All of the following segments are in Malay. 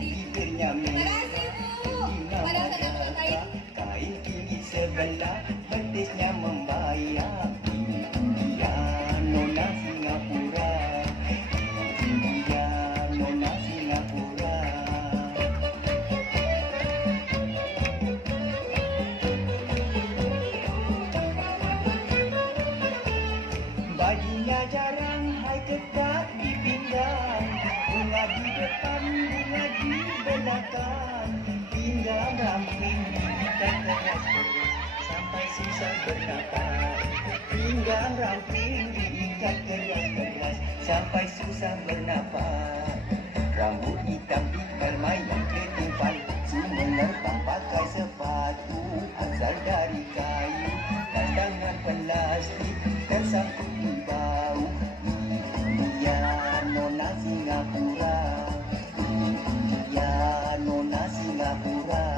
bibirnya merah, bunga meraga, kain tinggi sebelah, betisnya membayar. India, nona Singapura. India, nona Singapura. Bajunya jarang, hai ketat di pinggang, bunga di depan, bunga di belakang, pinggang ramping diikat keras-keras sampai susah bernapas. Pinggang ramping diikat keras-keras sampai susah bernapas. Rambut hitam dipermai yang ketimpal, menerbang pakai sepatu asal dari kayu, tandangan plastik tersangkut di bau. India, nona Singapura. India, nona Singapura.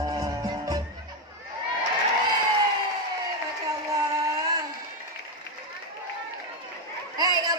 Masya Allah. Nggak